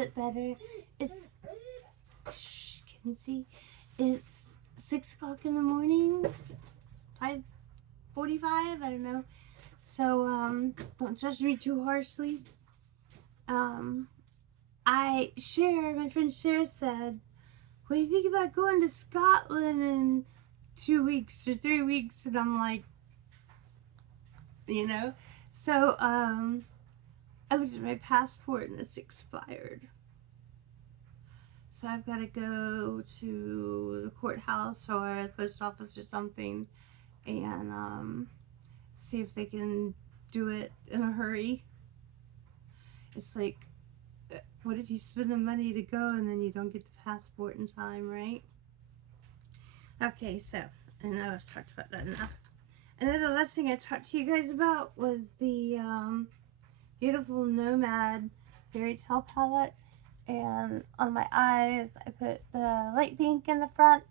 bit better. It's, can you see? It's 6 o'clock in the morning, 5:45, I don't know. So, don't judge me too harshly. My friend Cher said, what do you think about going to Scotland in 2 weeks or 3 weeks? And I'm like, you know? So, I looked at my passport and it's expired. So I've got to go to the courthouse or the post office or something and see if they can do it in a hurry. It's like, what if you spend the money to go and then you don't get the passport in time, right? Okay, so I know I've talked about that enough. Another last thing I talked to you guys about was the beautiful Nomad Fairy Tale palette. And on my eyes, I put the light pink in the front.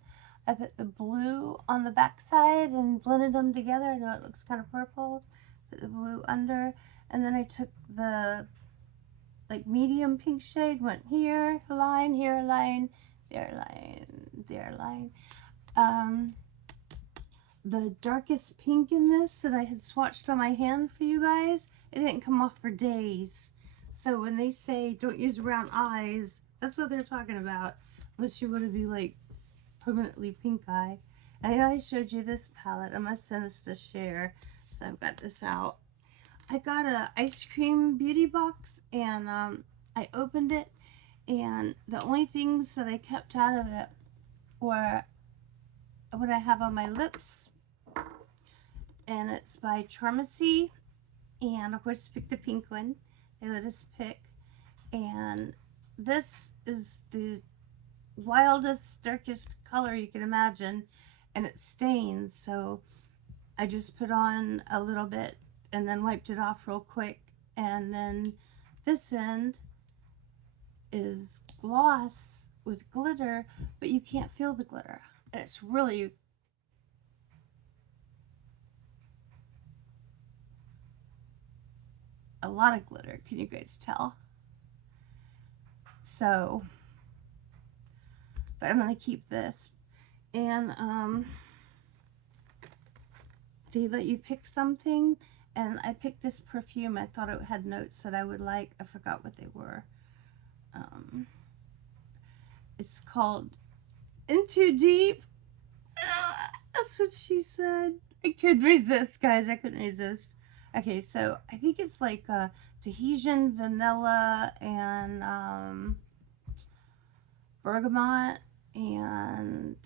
I put the blue on the back side and blended them together. I know it looks kind of purple. Put the blue under. And then I took the like medium pink shade, went here a line, there a line, there a line. The darkest pink in this that I had swatched on my hand for you guys, it didn't come off for days. So when they say don't use brown eyes, that's what they're talking about. Unless you want to be like permanently pink eye. And I know I showed you this palette. I'm going to send this to Cher. So I've got this out. I got a ice cream beauty box and I opened it. And the only things that I kept out of it were what I have on my lips. And it's by Charmacy. And of course, pick the pink one. They let us pick. And this is the wildest, darkest color you can imagine. And it stains. So I just put on a little bit and then wiped it off real quick. And then this end is gloss with glitter, but you can't feel the glitter. And it's really a lot of glitter. Can you guys tell? So, but I'm going to keep this. And they let you pick something. And I picked this perfume. I thought it had notes that I would like. I forgot what they were. It's called In Too Deep. That's what she said. I couldn't resist, guys. I couldn't resist. Okay, so I think it's like Tahitian vanilla and bergamot and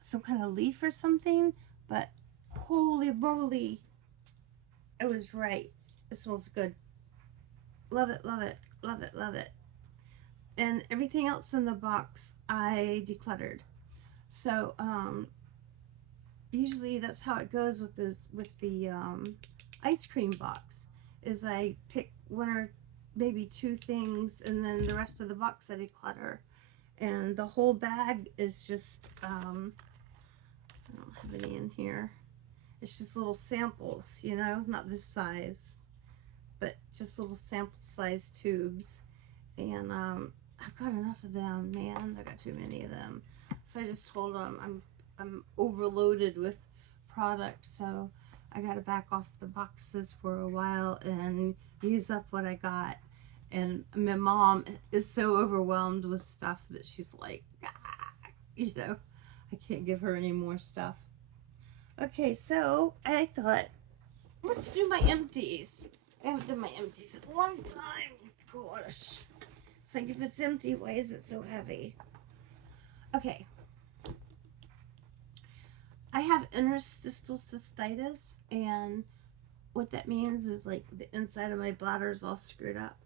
some kind of leaf or something. But holy moly, I was right. It smells good. Love it, love it, love it, love it. And everything else in the box I decluttered. So usually that's how it goes with the ice cream box. Is I pick one or maybe two things, and then the rest of the box I declutter. And the whole bag is just I don't have any in here. It's just little samples, you know, not this size, but just little sample size tubes. And I've got enough of them, man. I got too many of them. So I just told them I'm overloaded with product, so I got to back off the boxes for a while and use up what I got. And my mom is so overwhelmed with stuff that she's like, ah, you know, I can't give her any more stuff. Okay, so I thought, let's do my empties. I haven't done my empties in a long time. Gosh. It's like, if it's empty, why is it so heavy? Okay. I have interstitial cystitis, and what that means is like the inside of my bladder is all screwed up.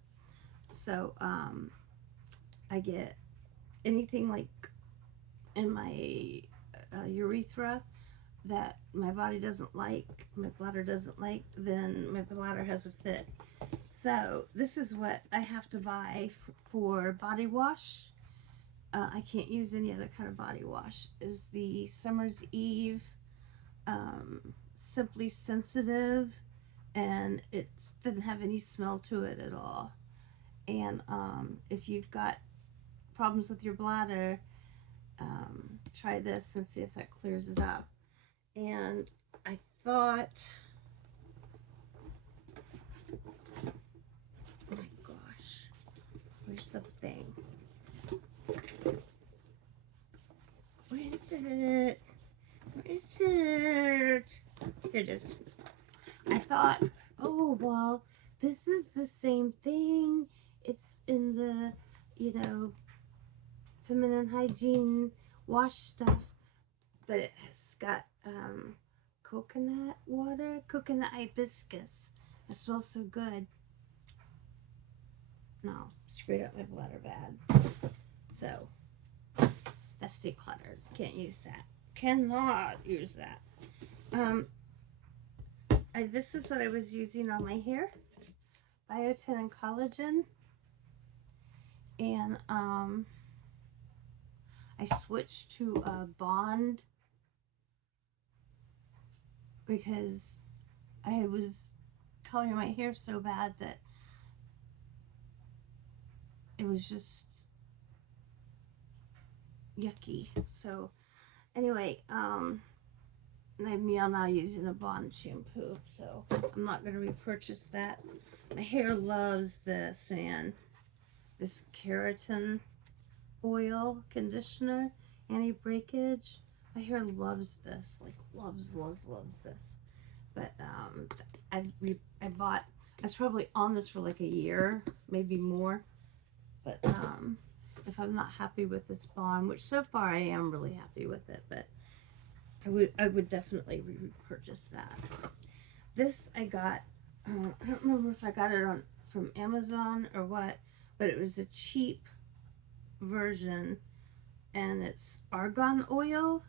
So I get anything like in my urethra that my body doesn't like, my bladder doesn't like, then my bladder has a fit. So this is what I have to buy for body wash. I can't use any other kind of body wash. Is the Summer's Eve Simply Sensitive, and it doesn't have any smell to it at all. And if you've got problems with your bladder, try this and see if that clears it up. And I thought, oh my gosh, where's the thing? Where is it? Where is it? Here it is. I thought, oh, well, this is the same thing. It's in the, you know, feminine hygiene wash stuff, but it has got coconut water, coconut hibiscus. It smells so good. No, screwed up my bladder bad. So, that's decluttered. Can't use that. Cannot use that. This is what I was using on my hair. Biotin and collagen. And I switched to a Bond because I was coloring my hair so bad that it was just yucky. So anyway, I'm now using a Bond shampoo, so I'm not going to repurchase that. My hair loves this, man. This keratin oil conditioner, anti-breakage. My hair loves this, like loves this. But I bought, I was probably on this for like a year, maybe more. But if I'm not happy with this Bond, which so far I am really happy with it, but I would definitely repurchase that. This I got, I don't remember if I got it from Amazon or what, but it was a cheap version, and it's argan oil.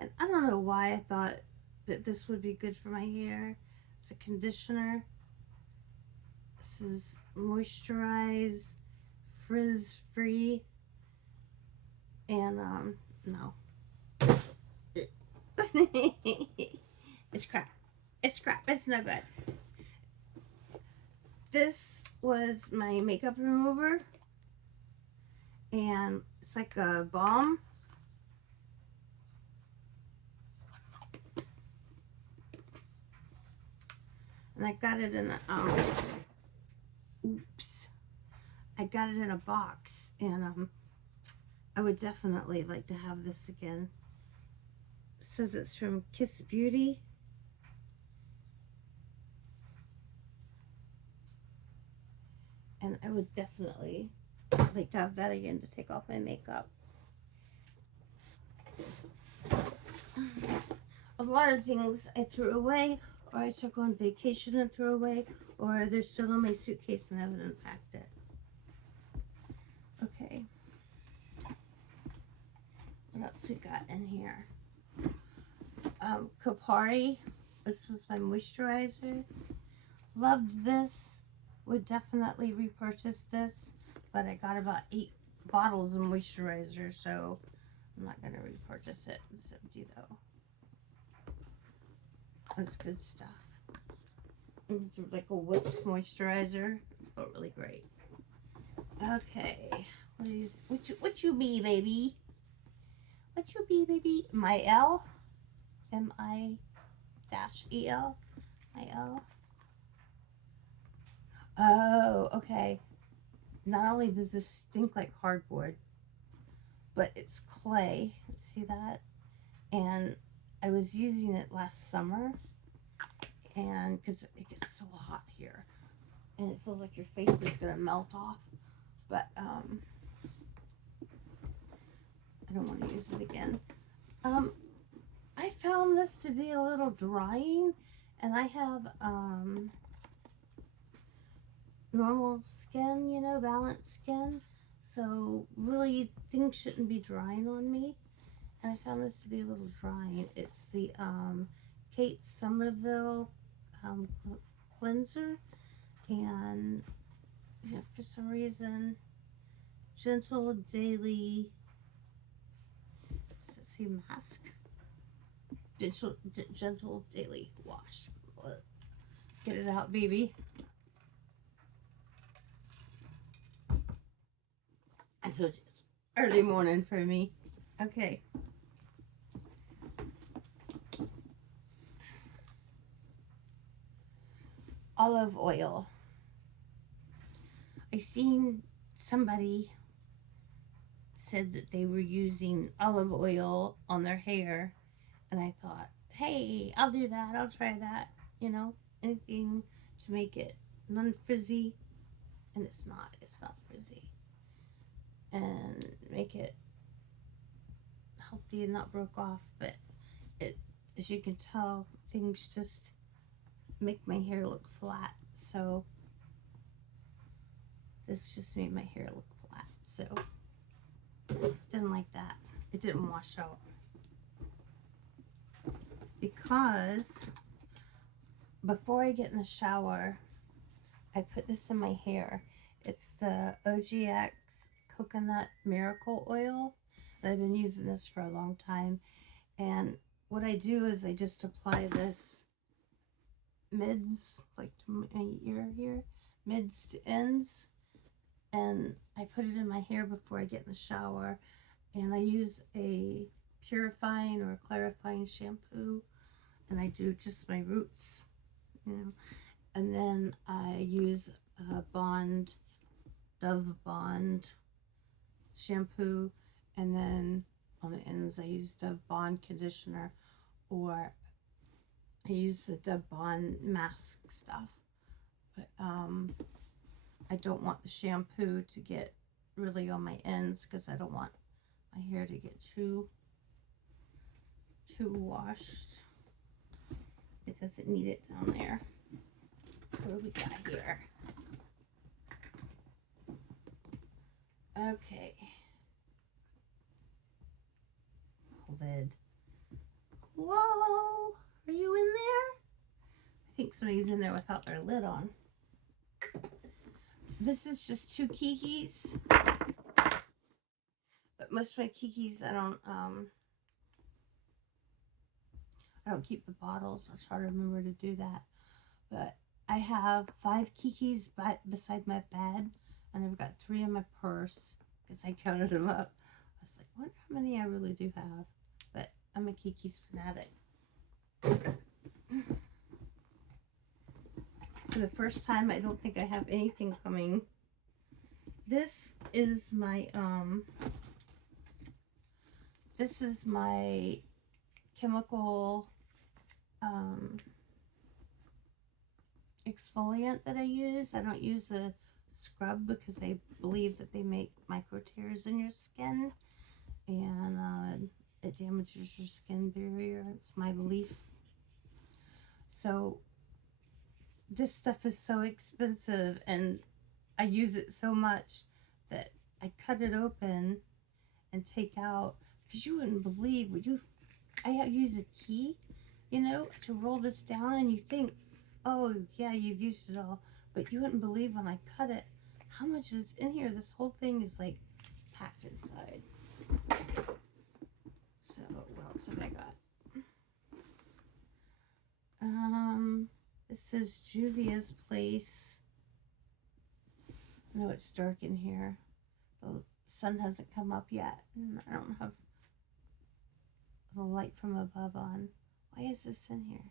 And I don't know why I thought that this would be good for my hair. It's a conditioner. This is moisturize, frizz free, and no. It's crap. It's crap. It's no good. This was my makeup remover, and it's like a balm. And I got it in a I got it in a box, and I would definitely like to have this again. It says it's from Kiss Beauty. And I would definitely like to have that again to take off my makeup. A lot of things I threw away, or I took on vacation and threw away, or they're still in my suitcase and I haven't unpacked it. Okay. What else we got in here? Kopari. This was my moisturizer. Loved this. Would definitely repurchase this, but I got about 8 bottles of moisturizer, so I'm not going to repurchase it. It's empty though. That's good stuff. It was like a whipped moisturizer. Felt really great. Okay. What you be, baby? What you be, baby? My L. M-I-E-L. My L. Oh, okay. Not only does this stink like cardboard, but it's clay. See that? And I was using it last summer, and because it gets so hot here, and it feels like your face is gonna melt off. But I don't want to use it again. I found this to be a little drying, and I have normal skin, you know, balanced skin, so really things shouldn't be drying on me. And I found this to be a little drying. It's the Kate Somerville cleanser, and you know, for some reason, gentle daily, does it say mask? Gentle daily wash. Get it out, baby. I told you it's early morning for me. Okay. Olive oil. I seen somebody said that they were using olive oil on their hair, and I thought, hey, I'll do that. I'll try that. You know, anything to make it non-frizzy, and it's not. It's not frizzy, and make it healthy and not broke off. But it, as you can tell, things just make my hair look flat. So this just made my hair look flat. So didn't like that. It didn't wash out because before I get in the shower, I put this in my hair. It's the OGX Coconut Miracle Oil. And I've been using this for a long time. And what I do is I just apply this mids, like to my ear here, mids to ends. And I put it in my hair before I get in the shower. And I use a purifying or clarifying shampoo. And I do just my roots, you know. And then I use a Dove Bond shampoo, and then on the ends I use Dove Bond conditioner, or I use the Dove Bond mask stuff. But I don't want the shampoo to get really on my ends because I don't want my hair to get too washed. It doesn't need it down there. What do we got here? Okay. Lid. Whoa! Are you in there? I think somebody's in there without their lid on. This is just 2 kikis. But most of my kikis I don't keep the bottles. I'll try to remember to do that. But I have 5 kikis beside my bed, and I've got 3 in my purse because I counted them up. I was like, wonder how many I really do have. But I'm a kikis fanatic. For the first time, I don't think I have anything coming. This is my chemical exfoliant that I use. I don't use a scrub because I believe that they make micro tears in your skin, and it damages your skin barrier. It's my belief. So this stuff is so expensive, and I use it so much that I cut it open and take out, because you wouldn't believe I use a key, you know, to roll this down, and you think, oh yeah, you've used it all, but you wouldn't believe when I cut it how much is in here. This whole thing is like packed inside. So what else have I got? This is Juvia's Place. I know it's dark in here. The sun hasn't come up yet, and I don't have the light from above on. Why is this in here?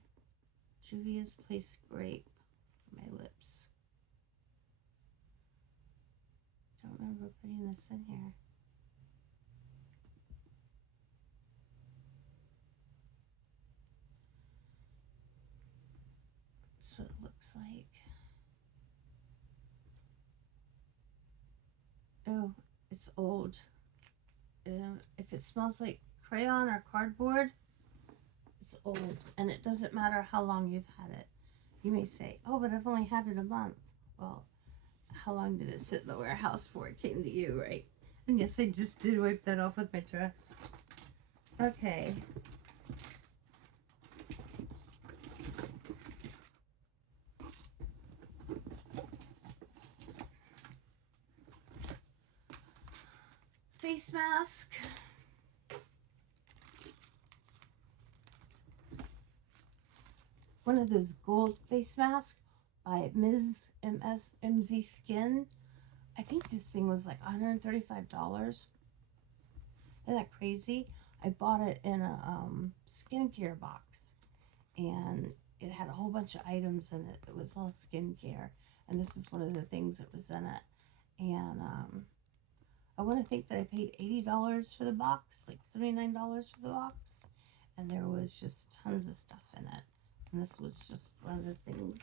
Juvia's Place Grape for my lips. Don't remember putting this in here. That's what it looks like. Oh, it's old. If it smells like crayon or cardboard, it's old, and it doesn't matter how long you've had it. You may say, oh, but I've only had it a month. Well, how long did it sit in the warehouse before it came to you, right? And yes, I just did wipe that off with my dress. Okay. Face mask. One of those gold face masks by MZ Skin. I think this thing was like $135. Isn't that crazy? I bought it in a skincare box, and it had a whole bunch of items in it. It was all skincare, and this is one of the things that was in it. And I want to think that I paid $80 for the box, like $79 for the box, and there was just tons of stuff in it. And this was just one of the things.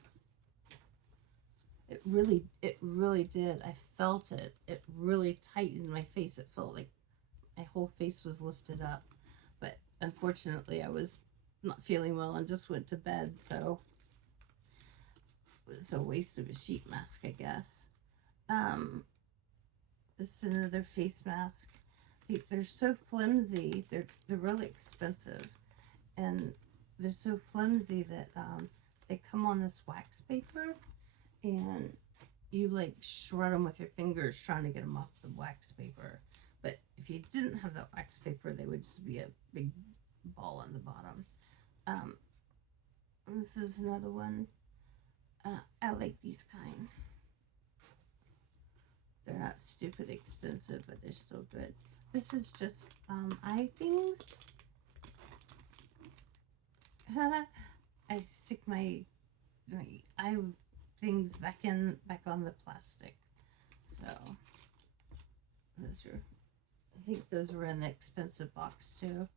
It really did. I felt it. It really tightened my face. It felt like my whole face was lifted up. But unfortunately, I was not feeling well and just went to bed, so it was a waste of a sheet mask, I guess. This is another face mask. They're so flimsy. They're really expensive, and they're so flimsy that they come on this wax paper, and you like shred them with your fingers trying to get them off the wax paper. But if you didn't have that wax paper, they would just be a big ball on the bottom. This is another one. I like these kind. They're not stupid expensive, but they're still good. This is just eye things. I stick my eye things back on the plastic. So those are, I think those were in the expensive box too.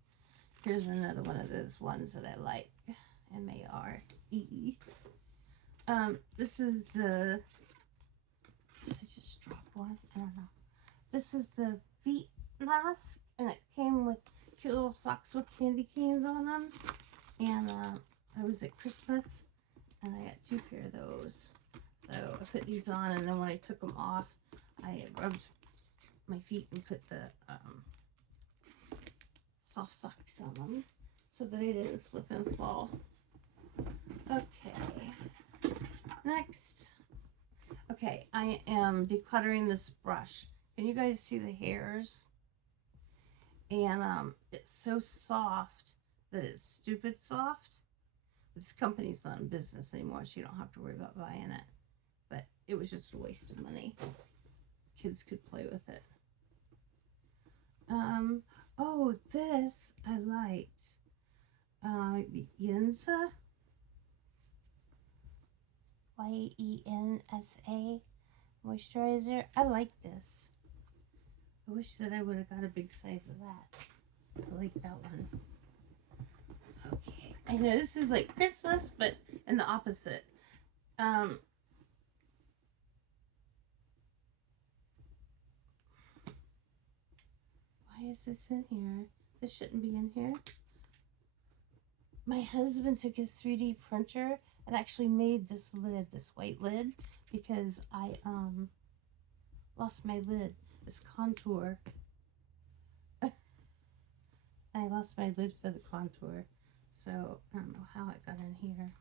Here's another one of those ones that I like. M-A-R-E-E. This is the, did I just drop one? I don't know. This is the feet mask, and it came with cute little socks with candy canes on them. And I was at Christmas, and I got 2 pair of those. So I put these on, and then when I took them off, I rubbed my feet and put the soft socks on them so that I didn't slip and fall. Okay, next. Okay, I am decluttering this brush. Can you guys see the hairs? And it's so soft that it's stupid soft. This company's not in business anymore, so you don't have to worry about buying it. But it was just a waste of money. Kids could play with it. Oh, this I liked. Yensa. Y-E-N-S-A moisturizer. I like this. I wish that I would have got a big size of that. I like that one. Okay. I know this is like Christmas, but in the opposite. Why is this in here? This shouldn't be in here. My husband took his 3D printer and actually made this lid, this white lid, because I lost my lid, this contour. I lost my lid for the contour, so I don't know how it got in here.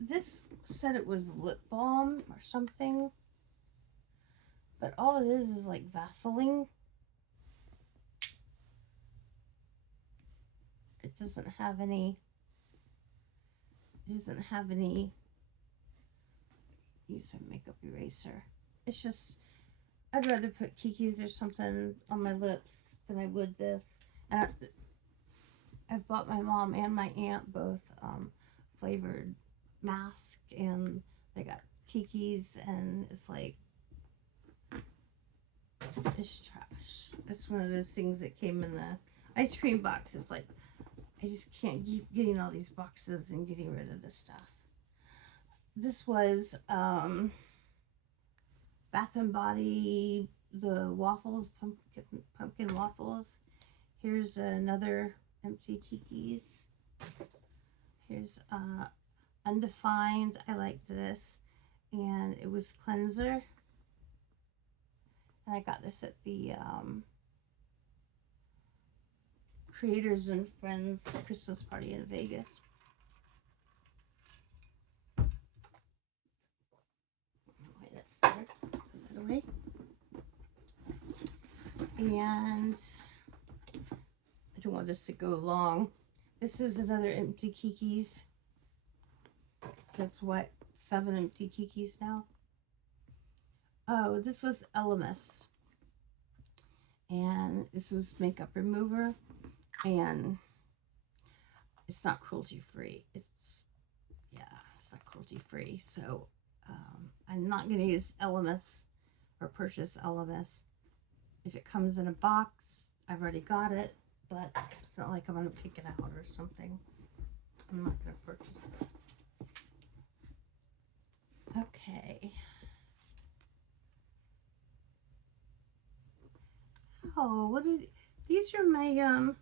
This said it was lip balm or something, but all it is like Vaseline. It doesn't have any, use my makeup eraser. It's just, I'd rather put Kiki's or something on my lips than I would this. And I've bought my mom and my aunt both flavored mask, and they got Kiki's, and it's like, it's trash. It's one of those things that came in the ice cream box. It's like, I just can't keep getting all these boxes and getting rid of this stuff. This was Bath and Body, the waffles, pumpkin waffles. Here's another empty Kiki's. Here's Undefined. I liked this, and it was cleanser. And I got this at the Creators and Friends Christmas party in Vegas. Why that's there. Put that away. And I don't want this to go long. This is another empty Kiki's. So that's what, 7 empty Kiki's now. Oh, this was Elemis. And this was makeup remover. And it's not cruelty free. It's not cruelty free. So I'm not going to use Elemis or purchase Elemis. If it comes in a box, I've already got it, but it's not like I'm going to pick it out or something. I'm not going to purchase it. Okay. Oh, what are these? Are my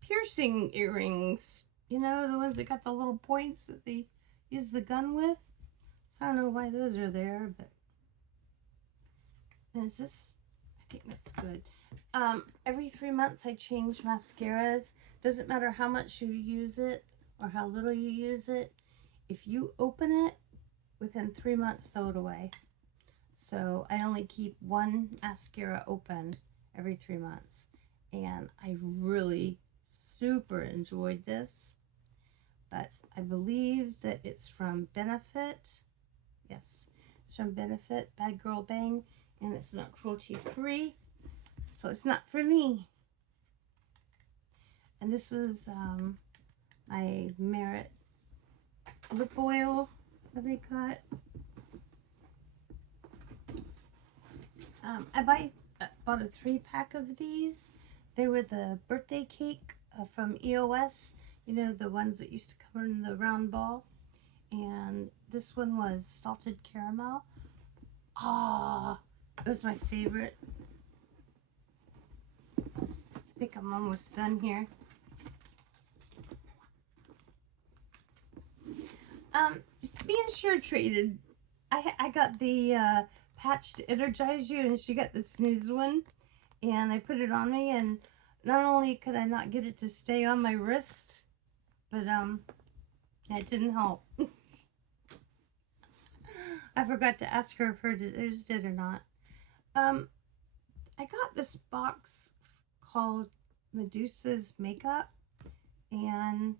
piercing earrings. You know, the ones that got the little points that they use the gun with. So I don't know why those are there, but is this? I think that's good. Every 3 months I change mascaras. Doesn't matter how much you use it or how little you use it. If you open it, within 3 months, throw it away. So I only keep one mascara open every 3 months. And I really super enjoyed this. But I believe that it's from Benefit. Yes, it's from Benefit, Bad Girl Bang. And it's not cruelty free. So it's not for me. And this was my Merit lip oil that I got. I bought a 3-pack of these. They were the birthday cake from EOS. You know, the ones that used to come in the round ball. And this one was salted caramel. Ah, it was my favorite. I think I'm almost done here. Being sure traded. I got the patch to energize you, and she got the snooze one, and I put it on me, and not only could I not get it to stay on my wrist, but it didn't help. I forgot to ask her if hers did or not. I got this box called Medusa's Makeup, and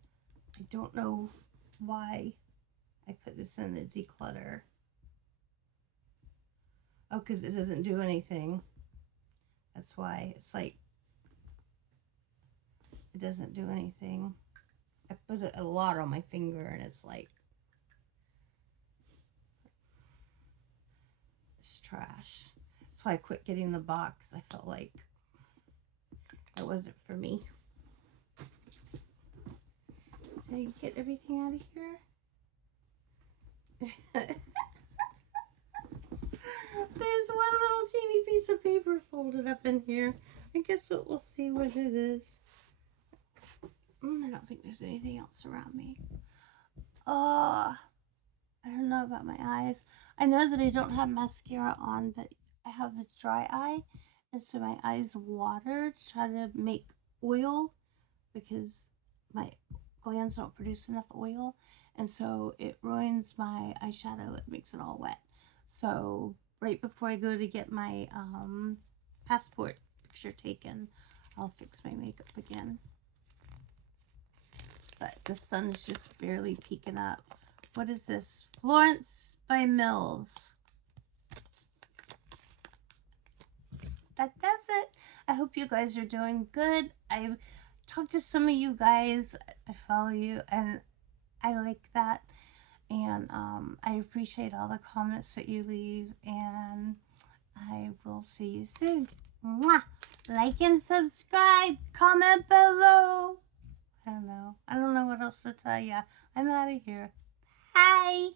I don't know why I put this in the declutter. Oh, because it doesn't do anything. That's why. It's like, it doesn't do anything. I put a lot on my finger, and it's like, it's trash. That's why I quit getting the box. I felt like it wasn't for me. Did I get everything out of here? There's one little teeny piece of paper folded up in here. I guess we'll see what it is. I don't think there's anything else around me. Oh, I don't know about my eyes. I know that I don't have mascara on, but I have a dry eye, and so my eyes water to try to make oil because my glands don't produce enough oil, and so it ruins my eyeshadow. It makes it all wet. So right before I go to get my passport picture taken, I'll fix my makeup again. But the sun's just barely peeking up. What is this? Florence by Mills. That does it. I hope you guys are doing good. I've talked to some of you guys. I follow you, and I like that. And I appreciate all the comments that you leave. And I will see you soon. Mwah! Like and subscribe. Comment below. I don't know what else to tell you. I'm out of here. Bye.